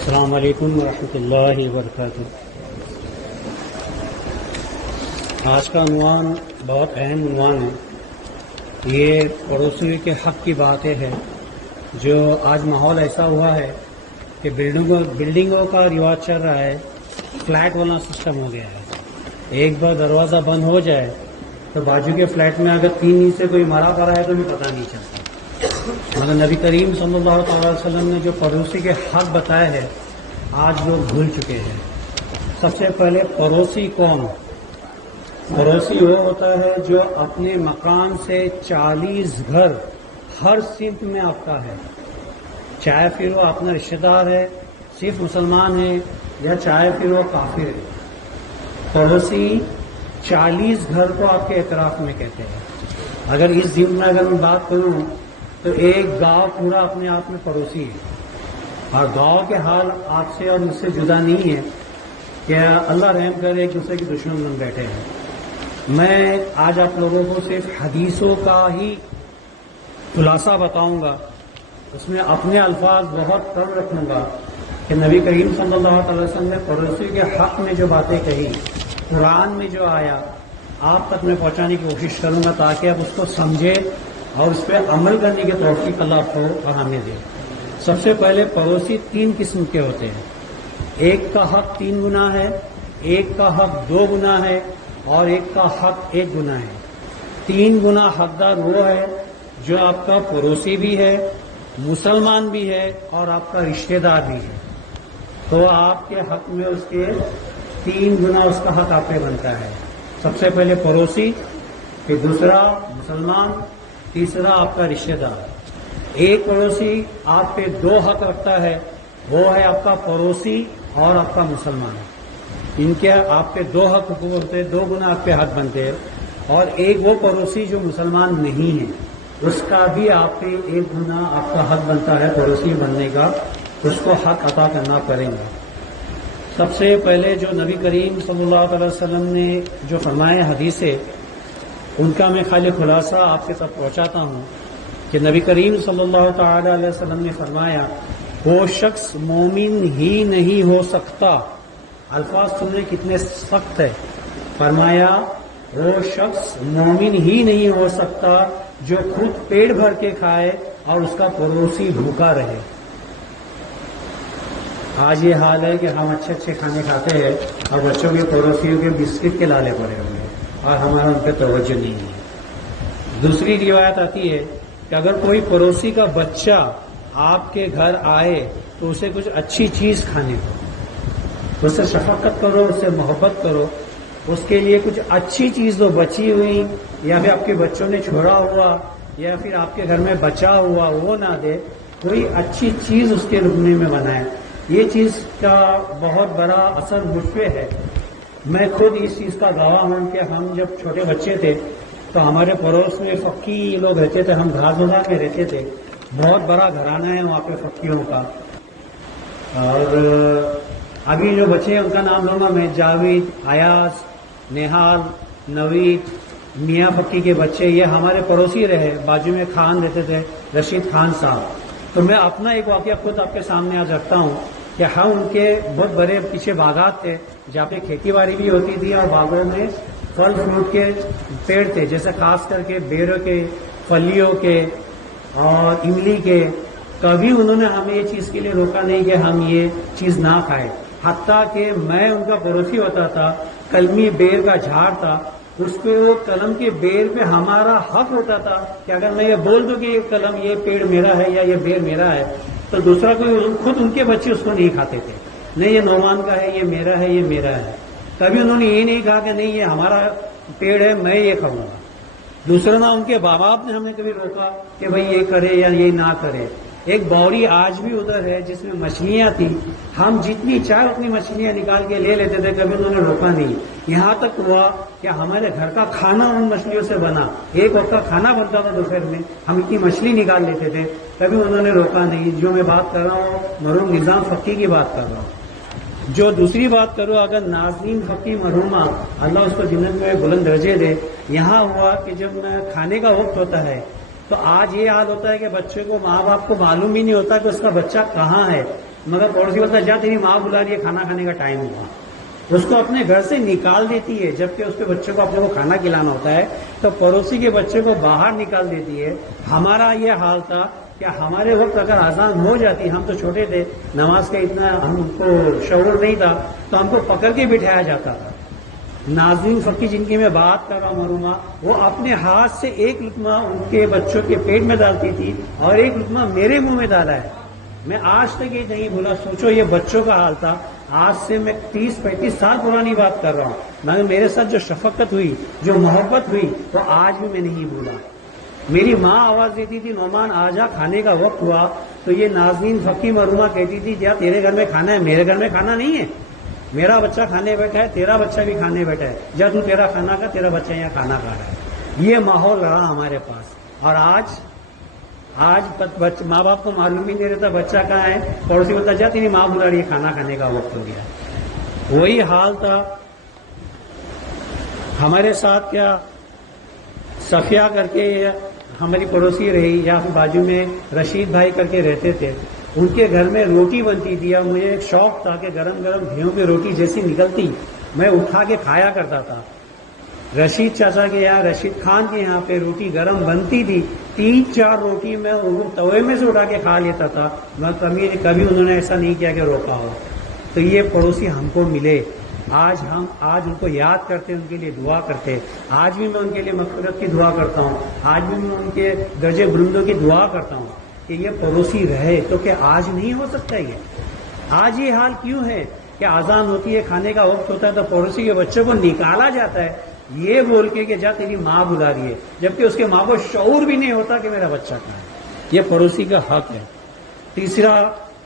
السلام علیکم ورحمۃ اللہ وبرکاتہ۔ آج کا عنوان بہت اہم عنوان ہے۔ یہ پڑوسی کے حق کی باتیں ہے۔ جو آج ماحول ایسا ہوا ہے کہ بلڈنگوں کا رواج چل رہا ہے، فلیٹ والا سسٹم ہو گیا ہے۔ ایک بار دروازہ بند ہو جائے تو بازو کے فلیٹ میں اگر 3 نیچے کوئی مرا پڑا ہے تو بھی پتہ نہیں چلتا۔ مگر نبی کریم صلی اللہ تعالی وسلم نے جو پڑوسی کے حق بتائے ہیں آج لوگ بھول چکے ہیں۔ سب سے پہلے پڑوسی کون؟ پڑوسی وہ ہوتا ہے جو اپنے مکان سے 40 گھر ہر سمت میں آپ کا ہے، چاہے پھر وہ اپنا رشتہ دار ہے، صرف مسلمان ہے، یا چاہے پھر وہ کافر ہے۔ پڑوسی 40 گھر کو آپ کے اعتراف میں کہتے ہیں۔ اگر اس ضمن میں اگر میں بات کروں تو ایک گاؤں پورا اپنے آپ میں پڑوسی ہے، اور گاؤں کے حال آپ سے اور مجھ سے جدا نہیں ہے کہ اللہ رحم کرے ایک دوسرے کے دشمن بن بیٹھے ہیں۔ میں آج آپ لوگوں کو صرف حدیثوں کا ہی خلاصہ بتاؤں گا، اس میں اپنے الفاظ بہت کم رکھوں گا کہ نبی کریم صلی اللہ علیہ وسلم نے پڑوسی کے حق میں جو باتیں کہی، قرآن میں جو آیا، آپ تک میں پہنچانے کی کوشش کروں گا تاکہ آپ اس کو سمجھیں اور اس پہ عمل کرنے کی توفیق اللہ کو اور ہمیں دے۔ سب سے پہلے پڑوسی 3 قسم کے ہوتے ہیں۔ ایک کا حق 3 گنا ہے، ایک کا حق 2 گنا ہے، اور ایک کا حق 1 گنا ہے۔ 3 گنا حقدار وہ ہے جو آپ کا پڑوسی بھی ہے، مسلمان بھی ہے، اور آپ کا رشتہ دار بھی ہے۔ تو آپ کے حق میں اس کے 3 گنا اس کا حق آپ پہ بنتا ہے۔ سب سے پہلے پڑوسی، پھر دوسرا مسلمان، تیسرا آپ کا رشتہ دار۔ ایک پڑوسی آپ پہ 2 حق رکھتا ہے، وہ ہے آپ کا پڑوسی اور آپ کا مسلمان۔ ان کے آپ پہ 2 حق حقوق ہوتے ہیں، 2 گنا آپ پہ حق بنتے ہیں۔ اور ایک وہ پڑوسی جو مسلمان نہیں ہے، اس کا بھی آپ پہ 1 گنا آپ کا حق بنتا ہے پڑوسی بننے کا، اس کو حق عطا کرنا پڑے گا۔ سب سے پہلے جو نبی کریم صلی اللہ علیہ وسلم نے جو فرمائے حدیثیں، ان کا میں خالی خلاصہ آپ کے تک پہنچاتا ہوں کہ نبی کریم صلی اللہ تعالی علیہ وسلم نے فرمایا، وہ شخص مومن ہی نہیں ہو سکتا۔ الفاظ سننے کتنے سخت ہے۔ فرمایا وہ شخص مومن ہی نہیں ہو سکتا جو خود پیٹ بھر کے کھائے اور اس کا پڑوسی بھوکا رہے۔ آج یہ حال ہے کہ ہم اچھے اچھے کھانے کھاتے ہیں اور بچوں کے پڑوسیوں کے بسکٹ کے لالے پڑے ہوئے ہیں اور ہمارا ان پہ توجہ نہیں ہے۔ دوسری روایت آتی ہے کہ اگر کوئی پڑوسی کا بچہ آپ کے گھر آئے تو اسے کچھ اچھی چیز کھانے دو، اس سے شفقت کرو، اس سے محبت کرو، اس کے لیے کچھ اچھی چیز دو، بچی ہوئی یا پھر آپ کے بچوں نے چھوڑا ہوا یا پھر آپ کے گھر میں بچا ہوا وہ نہ دے، کوئی اچھی چیز اس کے رکنے میں بنائے۔ یہ چیز کا بہت بڑا اثر مجھ پہ ہے۔ میں خود اس چیز کا گواہ ہوں کہ ہم جب چھوٹے بچے تھے تو ہمارے پڑوس میں فقی لوگ رہتے تھے، ہم گھاس بازار میں رہتے تھے، بہت بڑا گھرانہ ہے وہاں پہ فقیوں کا۔ اور ابھی جو بچے ہیں ان کا نام لوں گا میں، جاوید، ایاز، نہال، نوید، میاں فقی کے بچے، یہ ہمارے پڑوسی رہے۔ بازو میں خان رہتے تھے، رشید خان صاحب۔ تو میں اپنا ایک واقعہ خود آپ کے سامنے آج رکھتا ہوں کہ ہم ان کے بہت بڑے پیچھے باغات تھے جہاں پہ کھیتی باڑی بھی ہوتی تھی، اور باغوں میں پھل فروٹ کے پیڑ تھے، جیسے خاص کر کے بیروں کے، پھلیوں کے اور املی کے۔ کبھی انہوں نے ہمیں یہ چیز کے لیے روکا نہیں کہ ہم یہ چیز نہ کھائیں، حتیٰ کہ میں ان کا پڑوسی ہوتا تھا، کلمی بیر کا جھاڑ تھا، اس پہ وہ قلم کے بیر پہ ہمارا حق ہوتا تھا کہ اگر میں یہ بول دوں کہ یہ قلم، یہ پیڑ میرا ہے یا یہ بیر میرا ہے، تو دوسرا کوئی، خود ان کے بچے اس کو نہیں کھاتے تھے، نہیں یہ نعمان کا ہے، یہ میرا ہے، یہ میرا ہے۔ کبھی انہوں نے یہ نہیں کہا کہ نہیں یہ ہمارا پیڑ ہے، میں یہ کھاؤں گا۔ دوسرا نہ ان کے باپ باپ نے ہمیں کبھی روکا کہ بھئی یہ کرے یا یہ نہ کرے۔ ایک باوری آج بھی ادھر ہے جس میں مچھلیاں تھیں، ہم جتنی چاہے اتنی مچھلیاں نکال کے لے لیتے تھے، کبھی انہوں نے روکا نہیں۔ یہاں تک ہوا کہ ہمارے گھر کا کھانا ان مچھلیوں سے بنا، ایک وقت کا کھانا بنتا تھا دوپہر میں، ہم اتنی مچھلی نکال لیتے تھے، کبھی انہوں نے روکا نہیں۔ جو میں بات کر رہا ہوں مرحوم نظام فقی کی بات کر رہا ہوں۔ جو دوسری بات کرو، اگر نازنین فقی مرحومہ اللہ اس کو جنت میں بلند درجے دے، یہاں ہوا کہ جب کھانے کا وقت ہوتا ہے تو آج یہ حال ہوتا ہے کہ بچے کو، ماں باپ کو معلوم ہی نہیں ہوتا کہ اس کا بچہ کہاں ہے، مگر پڑوسی بولتا ہے جا تیری ماں بلا رہی ہے، کھانا کھانے کا ٹائم ہوا، اس کو اپنے گھر سے نکال دیتی ہے، جبکہ اس کے بچے کو اپنے کو کھانا کھلانا ہوتا ہے تو پڑوسی کے بچے کو باہر نکال دیتی ہے۔ ہمارا یہ حال تھا کہ ہمارے وقت اگر اذان ہو جاتی، ہم تو چھوٹے تھے، نماز کا اتنا ہم کو شعور نہیں تھا، تو ہم کو پکڑ کے بٹھایا جاتا تھا۔ ناظرین فقی جن کی میں بات کر رہا ہوں مرحومہ، وہ اپنے ہاتھ سے ایک لقمہ ان کے بچوں کے پیٹ میں ڈالتی تھی اور ایک لقمہ میرے منہ میں ڈالا ہے۔ میں آج تک یہ نہیں بھولا۔ سوچو یہ بچوں کا حال تھا، آج سے میں 30-35 سال پرانی بات کر رہا ہوں، مگر میرے ساتھ جو شفقت ہوئی، جو محبت ہوئی، وہ آج بھی میں نہیں بھولا۔ میری ماں آواز دیتی تھی نعمان آ جا، کھانے کا وقت ہوا، تو یہ ناظرین فقی مرحومہ کہتی تھی کیا تیرے گھر میں کھانا ہے؟ میرے گھر میں کھانا نہیں ہے، میرا بچہ کھانے بیٹھا ہے، تیرا بچہ بھی کھانے بیٹھا ہے، جا تو تیرا کھانا کھا، تیرا بچہ یہاں کھانا کھا رہا ہے۔ یہ ماحول رہا ہمارے پاس، اور آج ماں باپ کو معلوم ہی نہیں رہتا بچہ کہاں ہے، پڑوسی بولتا جا تیری ماں بلا رہی ہے، کھانا کھانے کا وقت ہو گیا۔ وہی حال تھا ہمارے ساتھ۔ کیا صفیہ کر کے ہماری پڑوسی رہی، یا بازو میں رشید بھائی کر کے رہتے تھے، ان کے گھر میں روٹی بنتی تھی، اور مجھے ایک شوق تھا کہ گرم گرم گھیوں کی روٹی جیسی نکلتی میں اٹھا کے کھایا کرتا تھا۔ رشید چاچا کے یہاں، رشید خان کے یہاں پہ روٹی گرم بنتی تھی، 3-4 روٹی میں توے میں سے اٹھا کے کھا لیتا تھا، میں کبھی انہوں نے ایسا نہیں کیا کہ روکا ہو۔ تو یہ پڑوسی ہم کو ملے، آج ان کو یاد کرتے، ان کے لیے دعا کرتے۔ آج بھی میں ان کے لیے مغفرت کی دعا کرتا ہوں، آج بھی میں ان کے درجے بلندوں کی دعا کرتا ہوں کہ یہ پڑوسی رہے۔ تو کہ آج نہیں ہو سکتا یہ؟ آج یہ حال کیوں ہے کہ اذان ہوتی ہے، کھانے کا وقت ہوتا ہے تو پڑوسی کے بچوں کو نکالا جاتا ہے یہ بول کے کہ جا تیری ماں بلا رہی ہے، جبکہ اس کے ماں کو شعور بھی نہیں ہوتا کہ میرا بچہ کہاں ہے۔ یہ پڑوسی کا حق ہے۔ تیسرا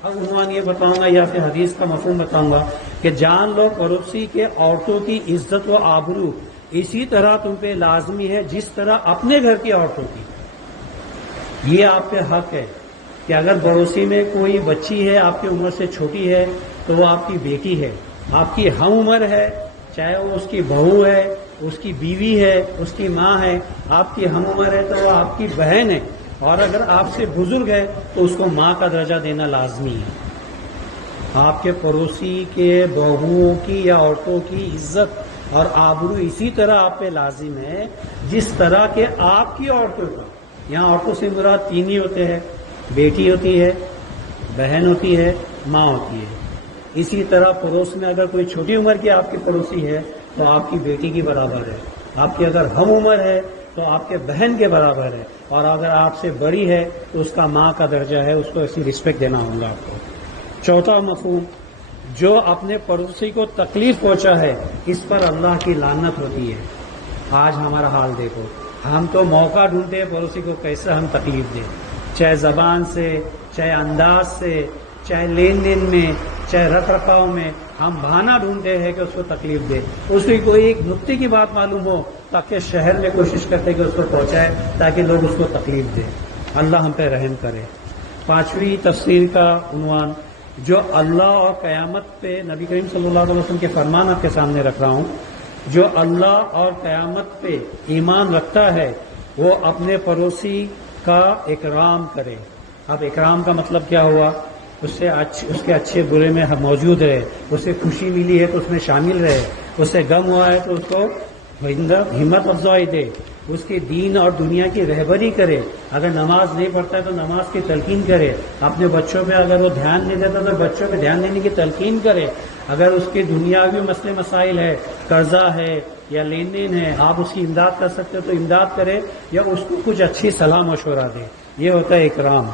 عنوان یہ بتاؤں گا یا پھر حدیث کا مفہوم بتاؤں گا کہ جان لو پڑوسی کے عورتوں کی عزت و آبرو اسی طرح تم پہ لازمی ہے جس طرح اپنے گھر کی عورتوں کی۔ یہ آپ پہ حق ہے کہ اگر پڑوسی میں کوئی بچی ہے آپ کی عمر سے چھوٹی ہے تو وہ آپ کی بیٹی ہے، آپ کی ہم عمر ہے، چاہے وہ اس کی بہو ہے، اس کی بیوی ہے، اس کی ماں ہے، آپ کی ہم عمر ہے تو وہ آپ کی بہن ہے، اور اگر آپ سے بزرگ ہے تو اس کو ماں کا درجہ دینا لازمی ہے۔ آپ کے پڑوسی کے بہوؤں کی یا عورتوں کی عزت اور آبرو اسی طرح آپ پہ لازم ہے جس طرح کہ آپ کی عورتوں کا۔ یہاں عورتوں سے مراد 3 ہی ہوتے ہیں، بیٹی ہوتی ہے، بہن ہوتی ہے، ماں ہوتی ہے۔ اسی طرح پڑوس میں اگر کوئی چھوٹی عمر کی آپ کی پڑوسی ہے تو آپ کی بیٹی کی برابر ہے، آپ کی اگر ہم عمر ہے تو آپ کے بہن کے برابر ہے، اور اگر آپ سے بڑی ہے تو اس کا ماں کا درجہ ہے، اس کو ایسی رسپیکٹ دینا ہوگا آپ کو۔ چوتھا مفہوم، جو اپنے پڑوسی کو تکلیف پہنچا ہے اس پر اللہ کی لعنت ہوتی ہے۔ آج ہمارا حال دیکھو، ہم تو موقع ڈھونڈتے ہیں پڑوسی کو کیسے ہم تکلیف دیں، چاہے زبان سے، چاہے انداز سے، چاہے لین دین میں، چاہے رکھ رکھاؤ میں، ہم بہانہ ڈھونڈتے ہیں کہ اس کو تکلیف دے۔ اس کی کوئی ایک نکتے کی بات معلوم ہو تاکہ شہر میں کوشش کرتے کہ اس کو پہنچائے تاکہ لوگ اس کو تکلیف دیں۔ اللہ ہم پہ رحم کرے۔ 5ویں تفسیر کا عنوان، جو اللہ اور قیامت پہ، نبی کریم صلی اللہ علیہ وسلم کے فرمان آپ کے سامنے رکھ رہا ہوں، جو اللہ اور قیامت پہ ایمان رکھتا ہے وہ اپنے پڑوسی کا اکرام کرے۔ اب اکرام کا مطلب کیا ہوا؟ اس کے اچھے برے میں موجود رہے، اسے خوشی ملی ہے تو اس میں شامل رہے، اسے غم ہوا ہے تو اس کو ہمت افزائی دے، اس کے دین اور دنیا کی رہبری کرے۔ اگر نماز نہیں پڑھتا ہے تو نماز کی تلقین کرے، اپنے بچوں پہ اگر وہ دھیان نہیں دیتا تو بچوں پہ دھیان دینے کی تلقین کرے۔ اگر اس کے دنیاوی مسئلے مسائل ہے، قرضہ ہے یا لین دین ہے، آپ اس کی امداد کر سکتے ہو تو امداد کرے، یا اس کو کچھ اچھی صلاح مشورہ دے۔ یہ ہوتا ہے اکرام۔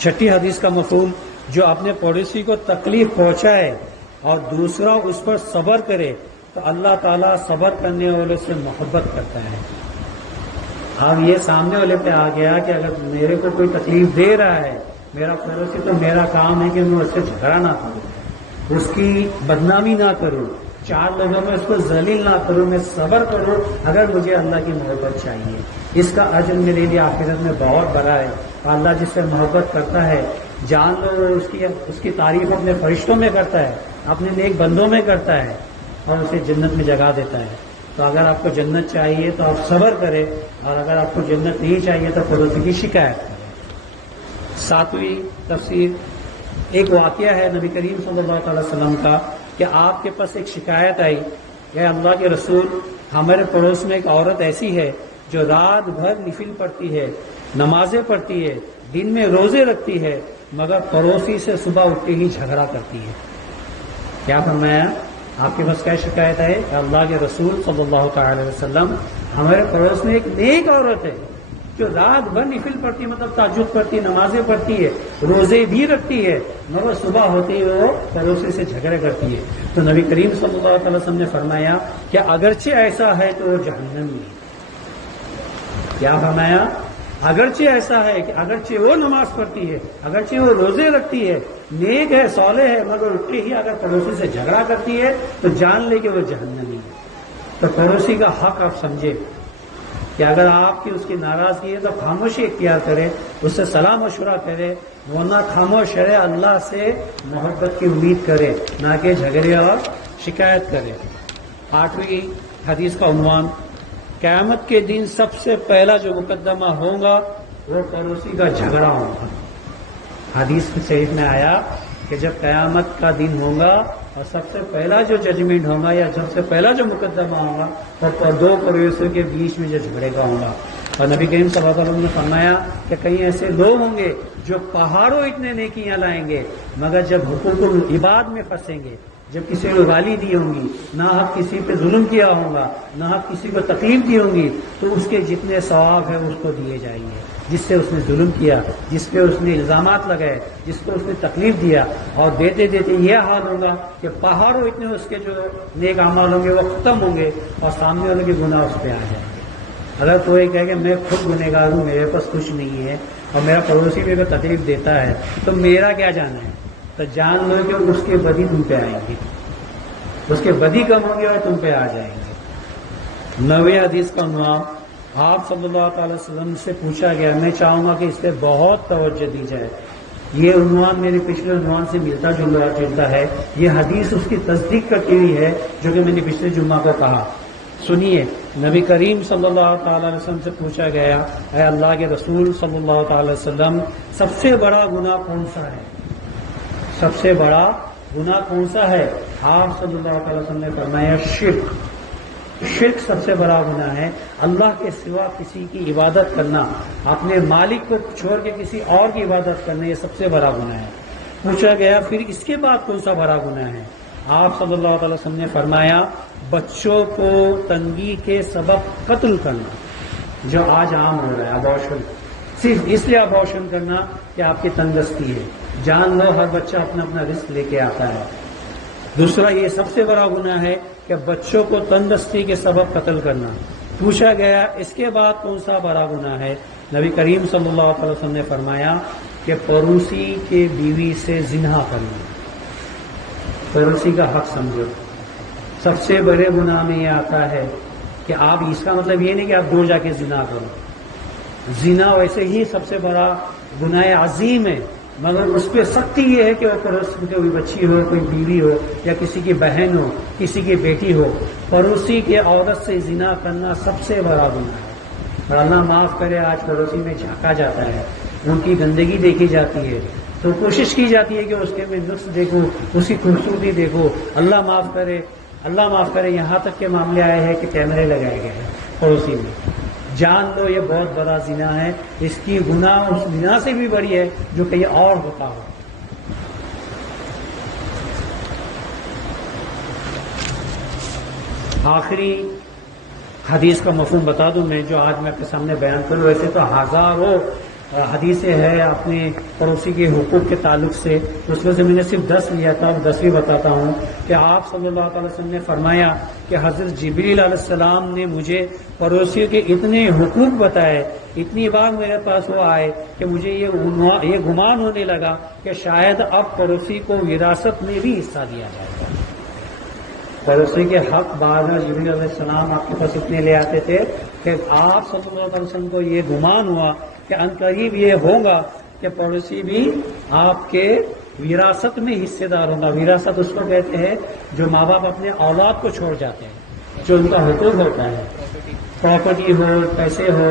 6ٹھی حدیث کا مفہوم، جو اپنے پڑوسی کو تکلیف پہنچائے اور دوسرا اس پر صبر کرے تو اللہ تعالیٰ صبر کرنے والے سے محبت کرتا ہے۔ اب یہ سامنے والے پہ آ گیا کہ اگر میرے کو کوئی تکلیف دے رہا ہے میرا پڑوسی، تو میرا کام ہے کہ میں اس سے جھگڑا نہ کروں، اس کی بدنامی نہ کروں، 4 لوگوں میں اس کو ذلیل نہ کروں، میں صبر کروں اگر مجھے اللہ کی محبت چاہیے۔ اس کا اجر میرے لیے آخرت میں بہت بڑا ہے، اور اللہ جس سے محبت کرتا ہے جان لو اس کی تعریف اپنے فرشتوں میں کرتا ہے، اپنے نیک بندوں میں کرتا ہے، اور اسے جنت میں جگہ دیتا ہے۔ تو اگر آپ کو جنت چاہیے تو آپ صبر کریں، اور اگر آپ کو جنت نہیں چاہیے تو پڑوسی کی شکایت کریں۔ 7ویں تفسیر، ایک واقعہ ہے نبی کریم صلی اللہ علیہ وسلم کا کہ آپ کے پاس ایک شکایت آئی کہ اللہ کے رسول ہمارے پڑوس میں ایک عورت ایسی ہے جو رات بھر نفل پڑھتی ہے، نمازیں پڑھتی ہے، دن میں روزے رکھتی ہے، مگر پڑوسی سے صبح اٹھتے ہی جھگڑا کرتی ہے۔ کیا فرمایا؟ آپ کے پاس کیا شکایت ہے کہ اللہ کے رسول صلی اللہ تعالی وسلم ہمارے پڑوس میں ایک نیک عورت ہے جو رات بھر نفل پڑھتی ہے، مطلب تہجد پڑھتی ہے، نمازیں پڑھتی ہے، روزے بھی رکھتی ہے، مگر صبح ہوتے ہی وہ پڑوسی سے جھگڑے کرتی ہے۔ تو نبی کریم صلی اللہ علیہ وسلم نے فرمایا کہ اگرچہ ایسا ہے تو وہ جہنمی ہے۔ کیا فرمایا؟ اگرچہ ایسا ہے کہ اگرچہ وہ نماز پڑھتی ہے، اگرچہ وہ روزے رکھتی ہے، نیک ہے، صالح ہے، مگر اٹھتے ہی اگر پڑوسی سے جھگڑا کرتی ہے تو جان لے کہ وہ جہنمی ہے۔ تو پڑوسی کا حق آپ سمجھے کہ اگر آپ کی اس کی ناراضگی ہے تو خاموشی اختیار کرے، اس سے صلاح مشورہ کرے، ورنہ خاموش رہے، اللہ سے محبت کی امید کرے، نہ کہ جھگڑے اور شکایت کرے۔ 8ویں حدیث کا عنوان، قیامت کے دن سب سے پہلا جو مقدمہ ہوگا وہ پڑوسی کا جھگڑا ہوگا۔ حدیث شریف میں آیا کہ جب قیامت کا دن ہوگا اور سب سے پہلا جو ججمنٹ ہوگا یا سب سے پہلا جو مقدمہ ہوگا وہ دو پڑوسیوں کے بیچ میں جو جھگڑے کا ہوگا۔ اور نبی کریم صلی اللہ علیہ وسلم نے فرمایا کہ کئی ایسے لوگ ہوں گے جو پہاڑوں اتنے نیکیاں لائیں گے، مگر جب حقوق العباد میں پھنسیں گے، جب کسی کو گالی دی ہوں گی، نہ حق کسی پہ ظلم کیا ہوگا، نہ حق کسی کو تکلیف دی ہوں گی، تو اس کے جتنے ثواب ہیں اس کو دیے جائیں گے، جس سے اس نے ظلم کیا، جس پہ اس نے الزامات لگائے، جس کو اس نے تکلیف دیا، اور دیتے دیتے یہ حال ہوگا کہ پہاڑوں اتنے اس کے جو نیک اعمال ہوں گے وہ ختم ہوں گے اور سامنے والے کے گناہ اس پہ آ جائیں گے۔ اگر کوئی کہے کہ میں خود گنہگار ہوں، میرے پاس کچھ نہیں ہے اور میرا پڑوسی میرے کو تکلیف دیتا ہے تو میرا کیا جانا ہے، تو جان لو کہ اس کے بدی تم پہ آئیں گی، اس کے بدی کم ہوں گے اور تم پہ آ جائیں گے۔ 9ویں حدیث کا عنوان، آپ صلی اللہ تعالی وسلم سے پوچھا گیا، میں چاہوں گا کہ اس پہ بہت توجہ دی جائے، یہ عنوان میرے پچھلے عنوان سے ملتا جلتا ہے، یہ حدیث اس کی تصدیق کرتی ہوئی ہے جو کہ میں نے پچھلے جمعہ کو کہا۔ سنیے، نبی کریم صلی اللہ تعالی علیہ وسلم سے پوچھا گیا، اے اللہ کے رسول صلی اللہ تعالی وسلم، سب سے بڑا گناہ کون سا ہے؟ سب سے بڑا گناہ کون سا ہے؟ آپ صلی اللہ تعالی وسلم نے فرمایا شرک۔ شرک سب سے بڑا گناہ ہے، اللہ کے سوا کسی کی عبادت کرنا، اپنے مالک کو چھوڑ کے کسی اور کی عبادت کرنا، یہ سب سے بڑا گناہ ہے۔ پوچھا گیا پھر اس کے بعد کون سا بڑا گناہ ہے؟ آپ صلی اللہ تعالی وسلم نے فرمایا بچوں کو تنگی کے سبب قتل کرنا، جو آج عام ہو رہا ہے، ابارشن، صرف اس لیے ابارشن کرنا کہ آپ کی تنگستی ہے۔ جان لو ہر بچہ اپنا اپنا رزق لے کے آتا ہے۔ دوسرا، یہ سب سے بڑا گناہ ہے کہ بچوں کو تندرستی کے سبب قتل کرنا۔ پوچھا گیا اس کے بعد کون سا بڑا گناہ ہے؟ نبی کریم صلی اللہ علیہ وسلم نے فرمایا کہ پڑوسی کے بیوی سے زنا کرنا۔ پڑوسی کا حق سمجھو، سب سے بڑے گناہ میں یہ آتا ہے کہ آپ، اس کا مطلب یہ نہیں کہ آپ دور جا کے زنا کرو، زنا ویسے ہی سب سے بڑا گناہ عظیم ہے، مگر اس پہ سختی یہ ہے کہ وہ پڑوسی کی کوئی بچی ہو، کوئی بیوی ہو، یا کسی کی بہن ہو، کسی کی بیٹی ہو، پڑوسی کے عورت سے زنا کرنا سب سے بڑا گناہ ہے۔ اور اللہ معاف کرے، آج پڑوسی میں جھانکا جاتا ہے، ان کی گندگی دیکھی جاتی ہے، تو کوشش کی جاتی ہے کہ اس کے میں نقص دیکھو، اس کی خوبصورتی دیکھو۔ اللہ معاف کرے، اللہ معاف کرے، یہاں تک کے معاملے آئے ہیں کہ کیمرے لگائے گئے ہیں پڑوسی میں۔ جان لو یہ بہت بڑا زنا ہے، اس کی گناہ اس زنا سے بھی بڑی ہے جو کہیں اور ہوتا ہو۔ آخری حدیث کا مفہوم بتا دوں میں، جو آج میں آپ کے سامنے بیان کروں، ویسے تو ہزاروں حدیثیں ہیں اپنے پڑوسی کے حقوق کے تعلق سے، اس میں سے میں نے صرف 10 لیا تھا، اور 10ویں بتاتا ہوں کہ آپ صلی اللہ تعالی وسلم نے فرمایا کہ حضرت جبریل علیہ السلام نے مجھے پڑوسیوں کے اتنے حقوق بتائے، اتنی بار میرے پاس وہ آئے کہ مجھے یہ گمان ہونے لگا کہ شاید اب پڑوسی کو وراثت میں بھی حصہ دیا جائے گا۔ پڑوسی کے حق بعد جبریل علیہ السلام آپ کے پاس اتنے لے آتے تھے کہ آپ صلی اللہ علیہ وسلم کو یہ گمان ہوا کہ عنقریب یہ ہوگا کہ پڑوسی بھی آپ کے وراثت میں حصے دار ہوگا۔ وراثت اس کو کہتے ہیں جو ماں باپ اپنے اولاد کو چھوڑ جاتے ہیں، جو ان کا حقوق ہوتا ہے، پراپرٹی ہو، پیسے ہو،